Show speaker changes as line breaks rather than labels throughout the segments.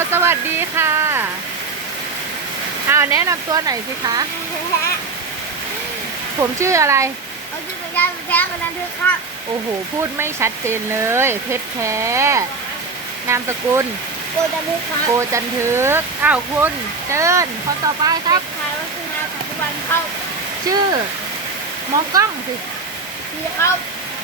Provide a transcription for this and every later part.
สวัสดีค่ะแนะนำตัวหน่อยสิคะผมชื่ออะไร
เขาชื่อพยาแพ้กันนั้นเถอะครับ
โอ้โหพูดไม่ชัดเจนเลยเพชรแท้นามสกุล
โกจันทึกครับ
โกจันทึกคุณเชิญคนต่อไปครับ
ใครว่าชื่อนาปัจจุบันเข้า
ชื่อมองกล้องสิ
พี่เข้า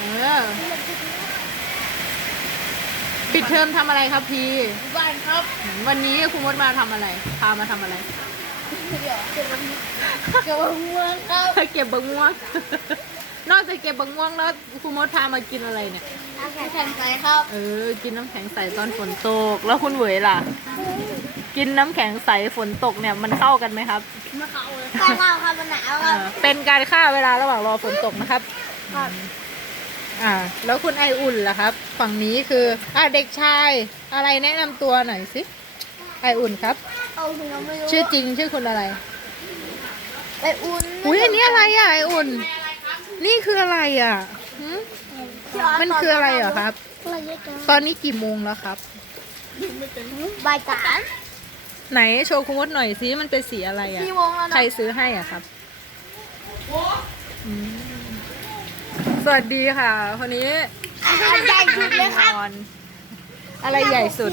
ปิดเทอมทำอะไรครับพี่
บ้านครับ
วันนี้ครูมดมาทำอะไรพามาทำอะไร
เก็บบังม่วงครับ
เก็บบังม่วงนอกจากเก็บบังม่วงแล้วครูมดพามากินอะไรเนี่ย
น้ำแข็งใสครับ
กินน้ำแข็งใสตอนฝนตกแล้วคุณเหวยล่ะกินน้ำแข็งใสฝนตกเนี่ยมันเข้ากันไหมครับ
ไม่เข้าเลยเข้าครับมันหนาวครับ
เป็นการฆ่าเวลาระหว่างรอฝนตกนะครับแล้วคุณไออุ่นล่ะครับฝั่งนี้คือเด็กชายอะไรแนะนำตัวหน่อยสิไออุ่นครับชื่อจริงชื่อคุณอะไร
ไออุ่น
อุ้ยอันนี้อะไรไออุ่นนี่คืออะไรมันคืออะไรเหรอครับตอนนี้กี่โมงแล้วครับ
บ่ายสาม
ไหนโชว์คุณมดหน่อยสิมันเป็นสีอะไรใครซื้อให้ครับสวัสดีค่ะคนนี้
ใหญ่สุดเลยครับ
อะไรใหญ่สุด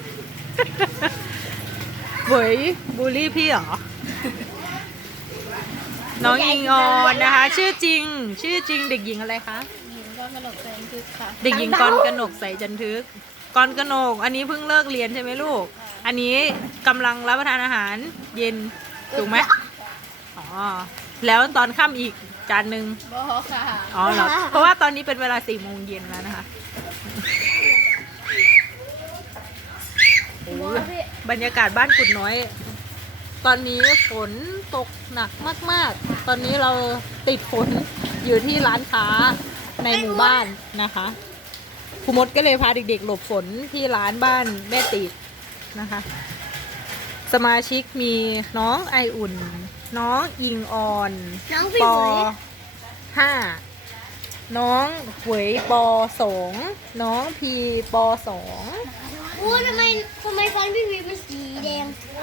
เฮ้ยบูลลี่พี่เหรอน้องอิงออนนะคะชื่อจริงเด็กหญิงอะไรคะเด็กหญิงกรกนกใสจันทึกกรกนกอันนี้เพิ่งเลิกเรียนใช่ไหมลูกอันนี้กำลังรับประทานอาหารเย็นถูกไหมแล้วตอนค่ำอีกจานหนึ่ง
ค่ะ
เหรอเพราะว่าตอนนี้เป็นเวลา4 โมงเย็นแล้วนะคะบรรยากาศบ้านกุดน้อยตอนนี้ฝนตกหนักมากๆตอนนี้เราติดฝนอยู่ที่ร้านค้าในหมู่บ้านนะคะครูมดก็เลยพาเด็กๆหลบฝนที่ร้านบ้านแม่ติดนะคะสมาชิกมีน้องไออุ่นน้องอิงออนป.5 น้องหวยป.2 น้องพีป.2
ทำไมฟันพี่วีเป็นสีแดง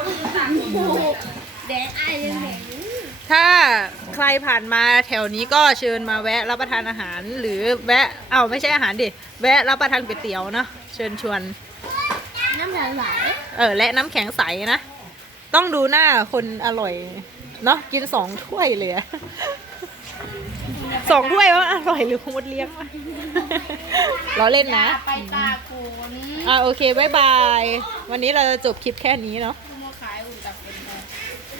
แดง
ถ้าใครผ่านมาแถวนี้ก็เชิญมาแวะรับประทานอาหารหรือแวะไม่ใช่อาหารดิแวะรับประทานก๋วยเตี๋ยวเนาะเชิญชวน
น้ำแข็งใส
และน้ำแข็งใสนะต้องดูหน้าคนอร่อยเนาะกิน2 ถ้วยเลย2 ถ้วยว่าอร่อยหรือคงมดเลี้ยงล้อเล่นนะ
ไปตาคุณ
โอเคบ๊ายบายวันนี้เราจะจบคลิปแค่นี้เนาะ